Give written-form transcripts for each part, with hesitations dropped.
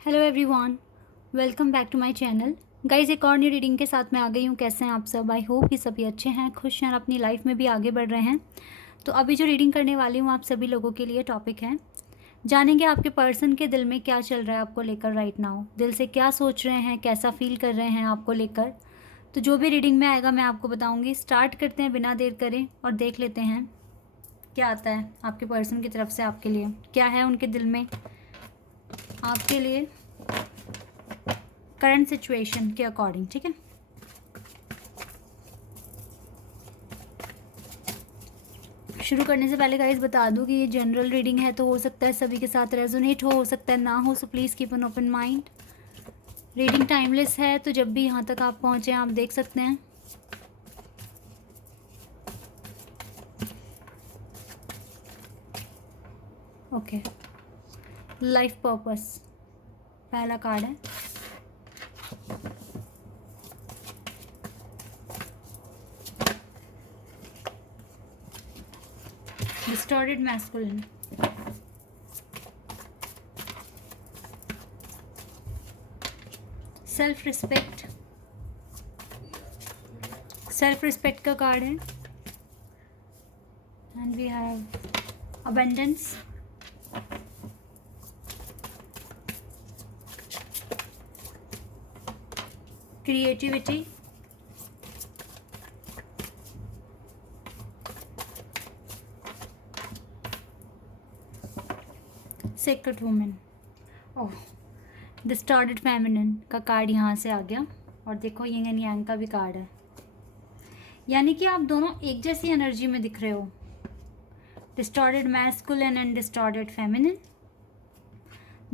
Hello everyone, welcome back to my channel. Guys, एक और new reading के साथ मैं आ गई हूँ। कैसे हैं आप सब? आई होप कि सभी अच्छे हैं, खुश हैं और अपनी लाइफ में भी आगे बढ़ रहे हैं। तो अभी जो रीडिंग करने वाली हूँ आप सभी लोगों के लिए टॉपिक है, जानेंगे आपके पर्सन के दिल में क्या चल रहा है आपको लेकर राइट नाउ। दिल से क्या सोच रहे हैं, कैसा फील कर रहे हैं आपको लेकर। तो जो भी रीडिंग में आएगा मैं आपको बताऊँगी। स्टार्ट करते हैं बिना देर करें और देख लेते हैं क्या आता है आपके पर्सन की तरफ से आपके लिए। क्या है उनके दिल में आपके लिए करंट सिचुएशन के अकॉर्डिंग, ठीक है। शुरू करने से पहले गाइस बता दूं कि ये जनरल रीडिंग है, तो हो सकता है सभी के साथ रेजोनेट हो सकता है ना हो, so please keep an open mind. Reading timeless है, तो जब भी यहाँ तक आप पहुँचे आप देख सकते हैं। ओके, लाइफ पर्पस पहला कार्ड है। Distorted masculine, self respect, self respect का कार्ड है। And we have abundance, creativity, sacred women. Oh, distorted feminine का कार्ड यहाँ से आ गया। और देखो यिंग एंड यांग का भी कार्ड है, यानी कि आप दोनों एक जैसी एनर्जी में दिख रहे हो। Distorted masculine and distorted feminine,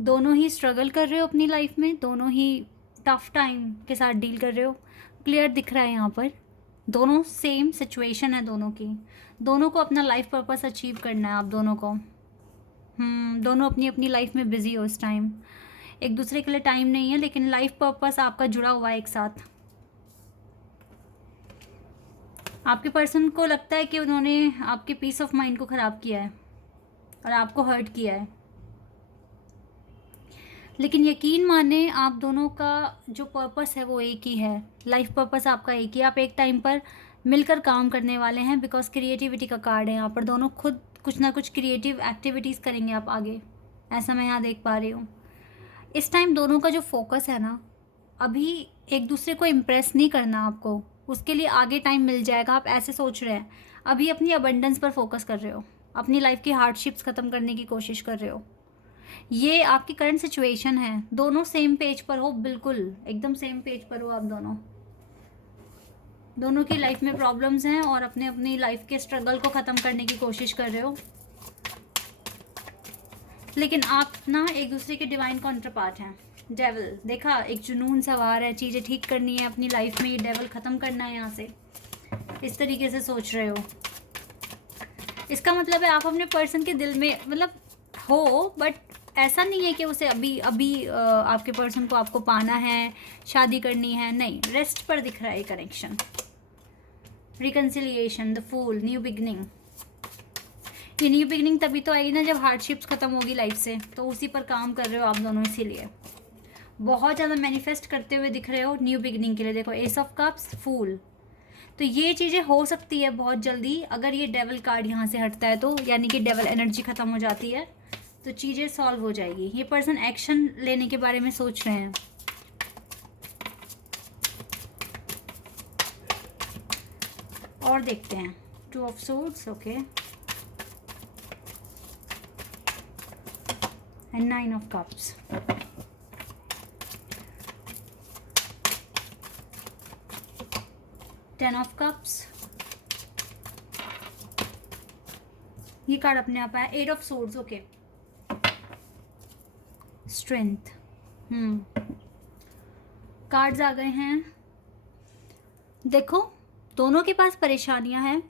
दोनों ही स्ट्रगल कर रहे हो अपनी लाइफ में, दोनों ही टफ टाइम के साथ डील कर रहे हो। क्लियर दिख रहा है यहाँ पर, दोनों सेम सिचुएशन है दोनों की। दोनों को अपना लाइफ पर्पस अचीव करना है आप दोनों को। दोनों अपनी अपनी लाइफ में बिजी हो इस टाइम। एक दूसरे के लिए टाइम नहीं है, लेकिन लाइफ पर्पस आपका जुड़ा हुआ है एक साथ। आपके पर्सन को लगता है कि उन्होंने आपके पीस ऑफ माइंड को ख़राब किया है और आपको हर्ट किया है, लेकिन यकीन माने आप दोनों का जो पर्पस है वो एक ही है। लाइफ पर्पस आपका एक ही, आप एक टाइम पर मिलकर काम करने वाले हैं। बिकॉज क्रिएटिविटी का कार्ड है यहाँ पर, दोनों खुद कुछ ना कुछ क्रिएटिव एक्टिविटीज़ करेंगे आप आगे, ऐसा मैं यहाँ देख पा रही हूँ। इस टाइम दोनों का जो फोकस है ना, अभी एक दूसरे को इम्प्रेस नहीं करना आपको, उसके लिए आगे टाइम मिल जाएगा, आप ऐसे सोच रहे हैं। अभी अपनी अबंडेंस पर फोकस कर रहे हो, अपनी लाइफ की हार्डशिप्स ख़त्म करने की कोशिश कर रहे हो। ये आपकी करंट सिचुएशन है। दोनों सेम पेज पर हो, बिल्कुल एकदम सेम पेज पर हो आप दोनों। दोनों की लाइफ में प्रॉब्लम्स हैं और अपने अपनी लाइफ के स्ट्रगल को ख़त्म करने की कोशिश कर रहे हो। लेकिन आप ना एक दूसरे के डिवाइन काउंटर पार्ट हैं। डेविल, देखा, एक जुनून सवार है, चीज़ें ठीक करनी है अपनी लाइफ में, ये डेविल ख़त्म करना है यहाँ से, इस तरीके से सोच रहे हो। इसका मतलब है आप अपने पर्सन के दिल में मतलब हो, बट ऐसा नहीं है कि उसे अभी अभी आपके पर्सन को आपको पाना है, शादी करनी है, नहीं। रेस्ट पर दिख रहा है connection, reconciliation, the fool, new beginning. ये न्यू बिगनिंग तभी तो आएगी ना जब हार्डशिप्स खत्म होगी लाइफ से, तो उसी पर काम कर रहे हो आप दोनों, इसीलिए बहुत ज़्यादा मैनिफेस्ट करते हुए दिख रहे हो न्यू बिगनिंग के लिए। देखो, एस ऑफ कप्स, फूल, तो ये चीज़ें हो सकती है बहुत जल्दी अगर ये डेविल कार्ड यहाँ से हटता है तो, यानी कि डेविल एनर्जी ख़त्म हो जाती है तो चीज़ें सॉल्व हो जाएगी। ये पर्सन एक्शन लेने के बारे में सोच रहे हैं। और देखते हैं, 2 of swords, okay, and 9 of cups. Ten of cups, ये कार्ड अपने आप आया। 8 of swords, okay, strength. Cards आ गए हैं। देखो, दोनों के पास परेशानियां हैं,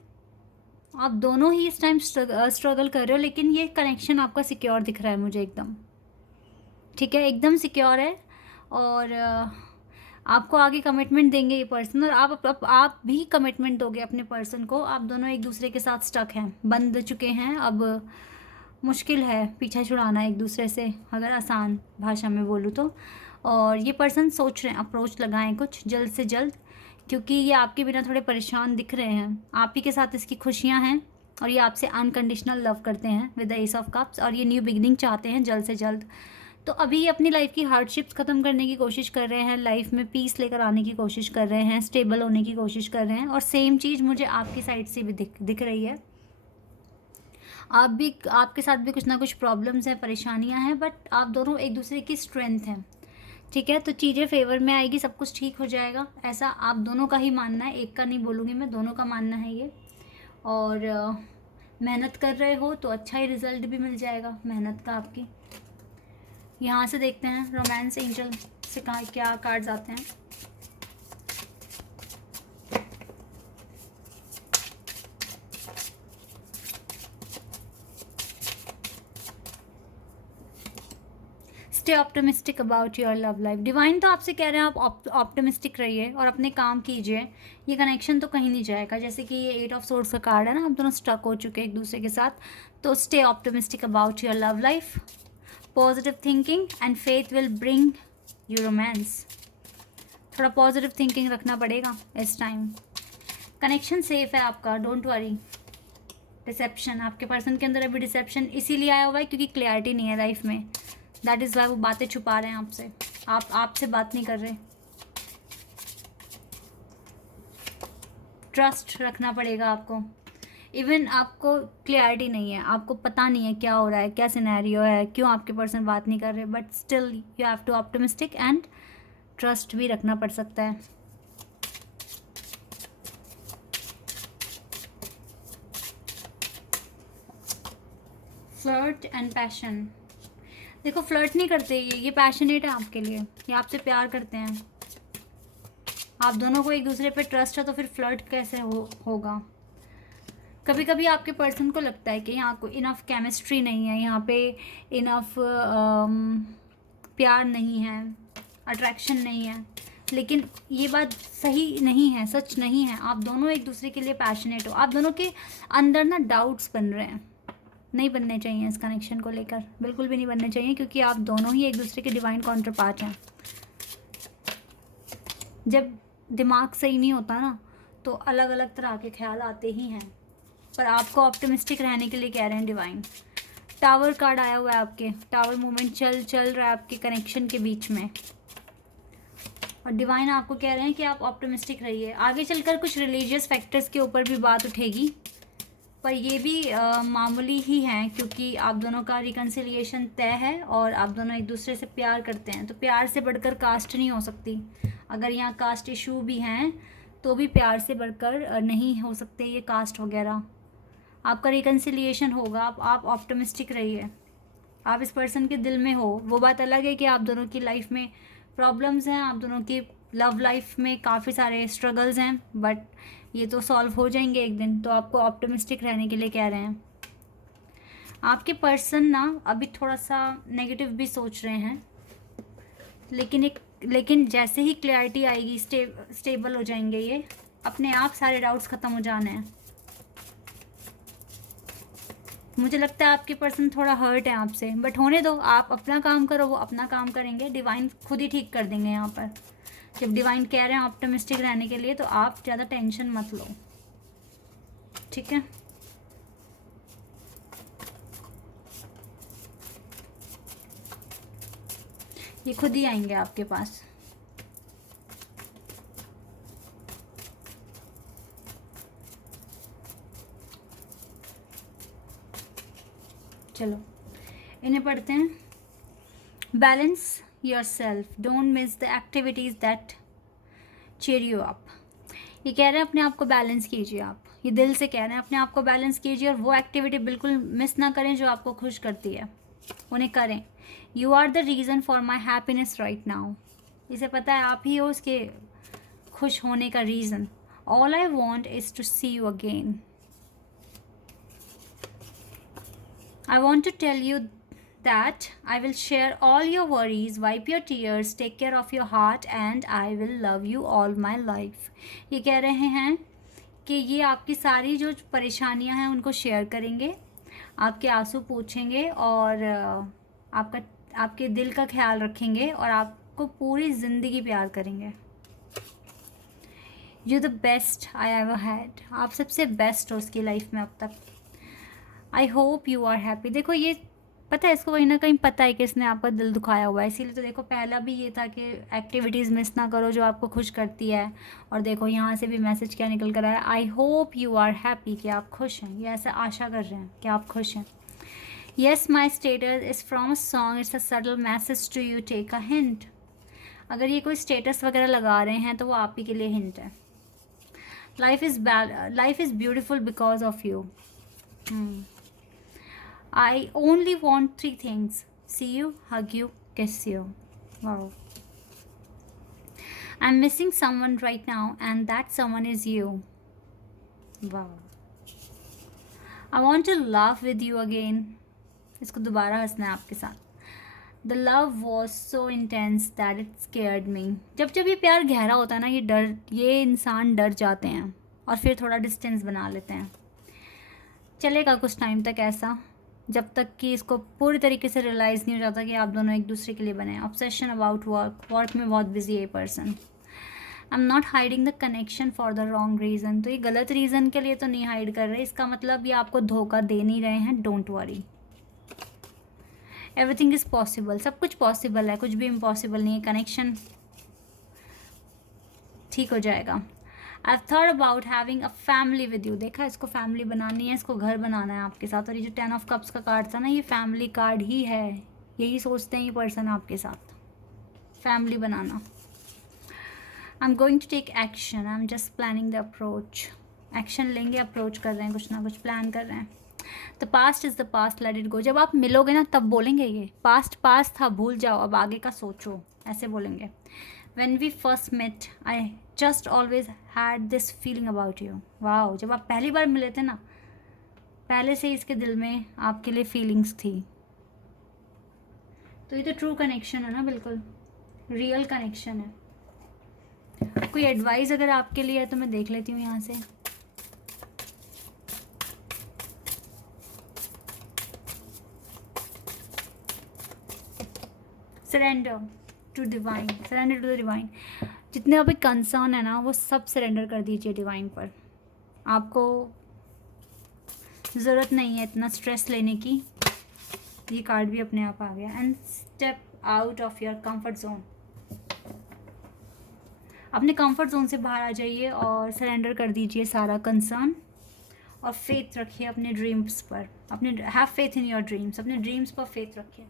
आप दोनों ही इस टाइम स्ट्रगल कर रहे हो, लेकिन ये कनेक्शन आपका सिक्योर दिख रहा है मुझे एकदम, ठीक है, एकदम सिक्योर है। और आपको आगे कमिटमेंट देंगे ये पर्सन, और आप भी कमिटमेंट दोगे अपने पर्सन को। आप दोनों एक दूसरे के साथ स्टक हैं, बंध चुके हैं अब। मुश्किल है पीछा छुड़ाना एक दूसरे से, अगर आसान भाषा में बोलूँ तो। और ये पर्सन सोच रहे हैं अप्रोच लगाएं कुछ जल्द से जल्द, क्योंकि ये आपके बिना थोड़े परेशान दिख रहे हैं। आप ही के साथ इसकी खुशियाँ हैं और ये आपसे अनकंडीशनल लव करते हैं with the S of cups, और ये न्यू बिगिनिंग चाहते हैं जल्द से जल्द। तो अभी ये अपनी लाइफ की हार्डशिप्स ख़त्म करने की कोशिश कर रहे हैं, लाइफ में पीस लेकर आने की कोशिश कर रहे हैं, स्टेबल होने की कोशिश कर रहे हैं। और सेम चीज़ मुझे आपकी साइड से भी दिख रही है। आप भी, आपके साथ भी कुछ ना कुछ प्रॉब्लम्स हैं, परेशानियां हैं, बट आप दोनों एक दूसरे की स्ट्रेंथ हैं। ठीक है, तो चीज़ें फेवर में आएगी, सब कुछ ठीक हो जाएगा, ऐसा आप दोनों का ही मानना है, एक का नहीं बोलूँगी मैं, दोनों का मानना है ये। और मेहनत कर रहे हो तो अच्छा ही रिजल्ट भी मिल जाएगा मेहनत का आपकी। यहाँ से देखते हैं रोमांस एंजल से कहाँ क्या कार्ड्स आते हैं। Stay optimistic about your love life. Divine तो आपसे कह रहे हैं आप ऑप्टिमिस्टिक रहिए और अपने काम कीजिए, ये कनेक्शन तो कहीं नहीं जाएगा। जैसे कि ये 8 ऑफ सोर्ड्स का कार्ड है ना, आप दोनों स्टक हो चुके हैं एक दूसरे के साथ। तो stay optimistic about your love life, positive thinking and faith will bring you romance. थोड़ा पॉजिटिव थिंकिंग रखना पड़ेगा इस टाइम। कनेक्शन सेफ है आपका, डोंट वरी। डिसेप्शन, आपके पर्सन के अंदर अभी डिसेप्शन इसीलिए आया हुआ है क्योंकि क्लैरिटी नहीं है लाइफ में, दैट इज़ वाई वो बातें छुपा रहे हैं आपसे, आपसे बात नहीं कर रहे। ट्रस्ट रखना पड़ेगा आपको। इवन आपको क्लैरिटी नहीं है, आपको पता नहीं है क्या हो रहा है, क्या सिनेरियो है, क्यों आपके पर्सन बात नहीं कर रहे, but still you have to optimistic and trust भी रखना पड़ सकता है। फ्लर्ट एंड पैशन, देखो फ्लर्ट नहीं करते ये पैशनेट है आपके लिए, ये आपसे प्यार करते हैं। आप दोनों को एक दूसरे पे ट्रस्ट है तो फिर फ्लर्ट कैसे होगा। कभी कभी आपके पर्सन को लगता है कि यहाँ को इनफ केमिस्ट्री नहीं है, यहाँ पे इनफ प्यार नहीं है, अट्रैक्शन नहीं है, लेकिन ये बात सही नहीं है, सच नहीं है। आप दोनों एक दूसरे के लिए पैशनेट हो, आप दोनों के अंदर ना डाउट्स बन रहे हैं, नहीं बनने चाहिए इस कनेक्शन को लेकर, बिल्कुल भी नहीं बनने चाहिए, क्योंकि आप दोनों ही एक दूसरे के डिवाइन काउंटर पार्ट हैं। जब दिमाग सही नहीं होता ना तो अलग अलग तरह के ख्याल आते ही हैं, पर आपको ऑप्टिमिस्टिक रहने के लिए कह रहे हैं डिवाइन। टावर कार्ड आया हुआ है आपके, टावर मूवमेंट चल रहा है आपके कनेक्शन के बीच में, और डिवाइन आपको कह रहे हैं कि आप ऑप्टिमिस्टिक रहिए। आगे चलकर कुछ रिलीजियस फैक्टर्स के ऊपर भी बात उठेगी, पर ये भी मामूली ही हैं, क्योंकि आप दोनों का रिकन्सिलिएशन तय है और आप दोनों एक दूसरे से प्यार करते हैं। तो प्यार से बढ़कर कास्ट नहीं हो सकती, अगर यहाँ कास्ट इशू भी हैं तो भी प्यार से बढ़कर नहीं हो सकते ये कास्ट वगैरह। आपका रिकन्सिलिएशन होगा, आप ऑप्टिमिस्टिक रहिए। आप इस पर्सन के दिल में हो, वो बात अलग है कि आप दोनों की लाइफ में प्रॉब्लम्स हैं, आप दोनों की लव लाइफ में काफ़ी सारे स्ट्रगल्स हैं, बट ये तो सॉल्व हो जाएंगे एक दिन। तो आपको ऑप्टिमिस्टिक रहने के लिए कह रहे हैं। आपके पर्सन ना अभी थोड़ा सा नेगेटिव भी सोच रहे हैं, लेकिन जैसे ही क्लैरिटी आएगी, स्टेबल हो जाएंगे ये, अपने आप सारे डाउट्स ख़त्म हो जाने हैं। मुझे लगता है आपके पर्सन थोड़ा हर्ट है आपसे, बट होने दो, आप अपना काम करो, वो अपना काम करेंगे, डिवाइन खुद ही ठीक कर देंगे। यहाँ पर जब डिवाइन कह रहे हैं ऑप्टिमिस्टिक रहने के लिए, तो आप ज़्यादा टेंशन मत लो, ठीक है। ये खुद ही आएंगे आपके पास। चलो इन्हें पढ़ते हैं। Balance your self, don't miss the activities that cheer you up. ये कह रहे हैं अपने आप को बैलेंस कीजिए, आप ये दिल से कह रहे हैं अपने आप को बैलेंस कीजिए, और वो एक्टिविटी बिल्कुल मिस ना करें जो आपको खुश करती है, उन्हें करें। You are the reason for my happiness right now. इसे पता है आप ही हो उसके खुश होने का reason. All I want is to see you again. I want to tell you that I will share all your worries, wipe your tears, take care of your heart and I will love you all my life। ये कह रहे हैं कि ये आपकी सारी जो परेशानियां हैं उनको शेयर करेंगे, आपके आंसू पूछेंगे और आपका आपके दिल का ख्याल रखेंगे और आपको पूरी ज़िंदगी प्यार करेंगे। You the best I ever had, आप सबसे बेस्ट हो उसकी लाइफ में अब तक। I hope you are happy. देखो ये पता है, इसको कहीं ना कहीं पता है कि इसने आपका दिल दुखाया हुआ है, इसीलिए तो देखो पहला भी ये था कि एक्टिविटीज़ मिस ना करो जो आपको खुश करती है। और देखो यहाँ से भी मैसेज क्या निकल कर आया, I hope you are happy, कि आप खुश हैं। ये ऐसा आशा कर रहे हैं कि आप खुश हैं। Yes my status is from a song, it's a subtle message to you, take a hint. अगर ये कोई स्टेटस वगैरह लगा रहे हैं तो वो आप ही के लिए हिंट है। Life is beautiful because of you. I only want 3 things: see you, hug you, kiss you. Wow. I'm missing someone right now, and that someone is you. Wow. I want to laugh with you again. इसको दोबारा हंसना है आपके साथ. The love was so intense that it scared me. जब जब ये प्यार गहरा होता है ना, ये इंसान डर जाते हैं और फिर थोड़ा डिस्टेंस बना लेते हैं. चलेगा कुछ टाइम तक ऐसा, जब तक कि इसको पूरी तरीके से रियलाइज़ नहीं हो जाता कि आप दोनों एक दूसरे के लिए बने हैं. ऑब्सेशन अबाउट वर्क में बहुत बिजी है ये person. I am not hiding the connection for the wrong reason. तो ये गलत रीज़न के लिए तो नहीं हाइड कर रहे, इसका मतलब ये आपको धोखा दे नहीं रहे हैं. Don't worry, everything is possible. सब कुछ पॉसिबल है, कुछ भी इम्पॉसिबल नहीं है. कनेक्शन ठीक हो जाएगा. I have thought about having a family with you. देखा, इसको फैमिली बनानी है, इसको घर बनाना है आपके साथ. और ये जो 10 ऑफ कप्स का कार्ड था ना, ये फैमिली कार्ड ही है. यही सोचते हैं ये पर्सन आपके साथ, फैमिली बनाना. I am going to take action, I am just planning the approach. Action लेंगे, अप्रोच कर रहे हैं, कुछ ना कुछ प्लान कर रहे हैं. The past is the past, let it go. जब आप मिलोगे ना तब बोलेंगे ये पास्ट पास्ट था, भूल जाओ, अब आगे का सोचो, ऐसे बोलेंगे. When we first met, I just always had this feeling about you. Wow, जब आप पहली बार मिले थे ना, पहले से ही इसके दिल में आपके लिए फीलिंग्स थी. तो ये तो ट्रू कनेक्शन है ना, बिल्कुल रियल कनेक्शन है. कोई एडवाइस अगर आपके लिए है तो मैं देख लेती हूँ यहाँ से. Surrender to divine, surrender to the divine. जितने अभी कंसर्न है ना वो सब सरेंडर कर दीजिए डिवाइन पर. आपको ज़रूरत नहीं है इतना स्ट्रेस लेने की. ये कार्ड भी अपने आप आ गया. And step out of your comfort zone. अपने कंफर्ट जोन से बाहर आ जाइए और सरेंडर कर दीजिए सारा कंसर्न. और फेथ रखिए अपने ड्रीम्स पर. Have faith in your dreams. अपने ड्रीम्स पर फेथ रखिए.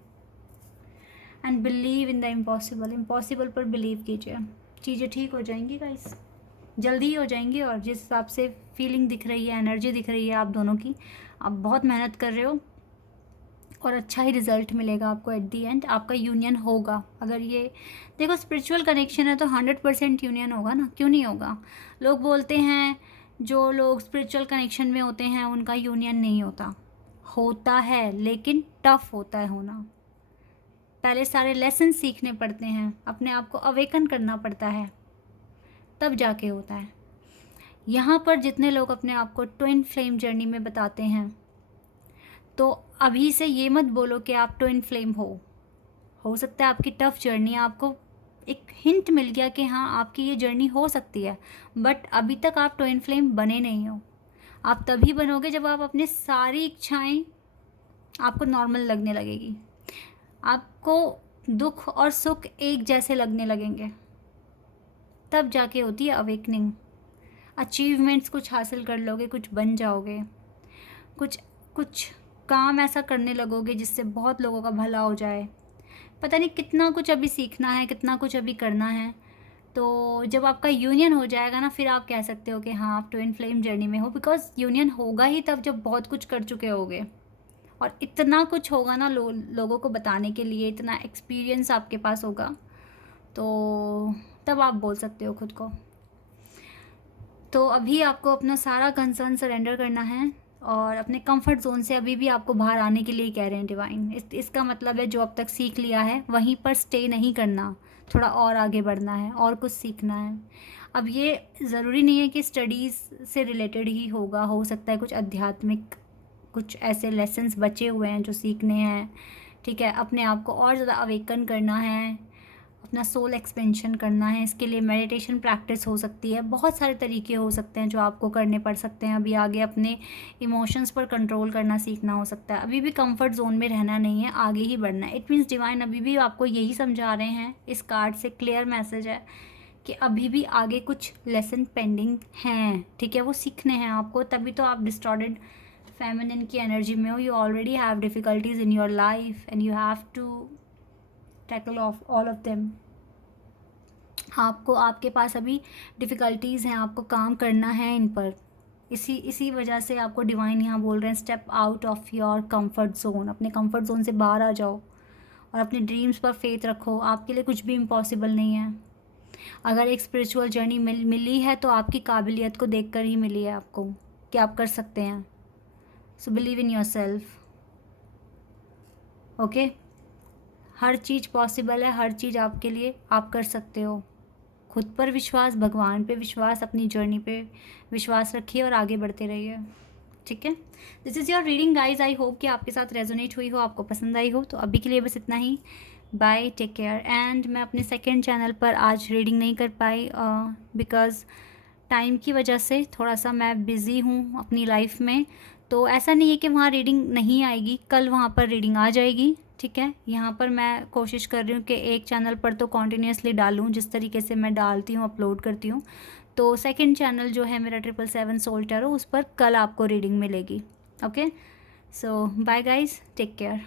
And believe in the impossible. Impossible पर बिलीव कीजिए. चीज़ें ठीक हो जाएंगी गाइस, जल्दी ही हो जाएंगी. और जिस हिसाब से फीलिंग दिख रही है, एनर्जी दिख रही है आप दोनों की, आप बहुत मेहनत कर रहे हो और अच्छा ही रिजल्ट मिलेगा आपको एट दी एंड. आपका यूनियन होगा. अगर ये देखो स्पिरिचुअल कनेक्शन है तो 100% यूनियन होगा ना, क्यों नहीं होगा. लोग बोलते हैं जो लोग स्पिरिचुअल कनेक्शन में होते हैं उनका यूनियन नहीं होता. होता है, लेकिन टफ होता है होना. पहले सारे लेसन सीखने पड़ते हैं, अपने आप को अवेकन करना पड़ता है, तब जाके होता है. यहाँ पर जितने लोग अपने आप को ट्विन फ्लेम जर्नी में बताते हैं, तो अभी से ये मत बोलो कि आप ट्विन फ्लेम हो सकता है आपकी टफ़ जर्नी, आपको एक हिंट मिल गया कि हाँ आपकी ये जर्नी हो सकती है, बट अभी तक आप ट्विन फ्लेम बने नहीं हो. आप तभी बनोगे जब आप अपने सारी इच्छाएं आपको नॉर्मल लगने लगेगी. आपको दुख और सुख एक जैसे लगने लगेंगे, तब जाके होती है अवेकनिंग. अचीवमेंट्स कुछ हासिल कर लोगे, कुछ बन जाओगे, कुछ काम ऐसा करने लगोगे जिससे बहुत लोगों का भला हो जाए. पता नहीं कितना कुछ अभी सीखना है, कितना कुछ अभी करना है. तो जब आपका यूनियन हो जाएगा ना, फिर आप कह सकते हो कि हाँ आप ट्विन फ्लेम जर्नी में हो. बिकॉज यूनियन होगा ही तब जब बहुत कुछ कर चुके होगे और इतना कुछ होगा ना लोगों को बताने के लिए, इतना एक्सपीरियंस आपके पास होगा, तो तब आप बोल सकते हो खुद को. तो अभी आपको अपना सारा कंसर्न सरेंडर करना है और अपने कंफर्ट जोन से अभी भी आपको बाहर आने के लिए कह रहे हैं डिवाइन. इसका मतलब है जो अब तक सीख लिया है वहीं पर स्टे नहीं करना, थोड़ा और आगे बढ़ना है और कुछ सीखना है. अब ये ज़रूरी नहीं है कि स्टडीज़ से रिलेटेड ही होगा, हो सकता है कुछ आध्यात्मिक कुछ ऐसे लेसन्स बचे हुए हैं जो सीखने हैं, ठीक है। अपने आप को और ज़्यादा अवेकन करना है, अपना सोल एक्सपेंशन करना है। इसके लिए मेडिटेशन प्रैक्टिस हो सकती है, बहुत सारे तरीके हो सकते हैं जो आपको करने पड़ सकते हैं। अभी आगे अपने इमोशंस पर कंट्रोल करना सीखना हो सकता है। अभी भी कंफर्ट जोन में रहना नहीं है, आगे ही बढ़ना है। इट मीन्स डिवाइन अभी भी आपको यही समझा रहे हैं, इस कार्ड से क्लियर मैसेज है कि अभी भी आगे कुछ लेसन पेंडिंग हैं, ठीक है, वो सीखने हैं आपको। तभी तो आप डिस्टॉर्टेड फेमिनिन की एनर्जी में हो। You already have difficulties in your life and you have to tackle of all of them. आपको, आपके पास अभी डिफ़िकल्टीज़ हैं, आपको काम करना है इन पर। इसी वजह से आपको डिवाइन यहाँ बोल रहे हैं step out of your comfort zone. अपने कंफर्ट जोन से बाहर आ जाओ और अपने ड्रीम्स पर फेथ रखो। आपके लिए कुछ भी इम्पॉसिबल नहीं है। अगर एक स्पिरिचुअल जर्नी मिली है तो आपकी काबिलियत को देखकर ही मिली है आपको कि आप कर सकते हैं। So believe in your self, okay. Her cheese possible है, हर चीज़ आपके लिए, आप कर सकते हो। खुद पर विश्वास, भगवान पे विश्वास, अपनी जर्नी पे विश्वास रखिए और आगे बढ़ते रहिए, ठीक है। This is your reading guys. I hope कि आपके साथ रेजोनेट हुई हो, आपको पसंद आई हो। तो अभी के लिए बस इतना ही। Bye, take care. एंड मैं अपने सेकंड चैनल पर आज रीडिंग नहीं कर पाई बिकॉज़ टाइम की वजह से थोड़ा सा मैं बिज़ी हूँ अपनी लाइफ में। तो ऐसा नहीं है कि वहाँ रीडिंग नहीं आएगी, कल वहाँ पर रीडिंग आ जाएगी, ठीक है। यहाँ पर मैं कोशिश कर रही हूँ कि एक चैनल पर तो कॉन्टीन्यूसली डालूँ जिस तरीके से मैं डालती हूँ, अपलोड करती हूँ। तो सेकंड चैनल जो है मेरा 777 सोल टैरो, उस पर कल आपको रीडिंग मिलेगी, ओके। सो बाय गाइज, टेक केयर।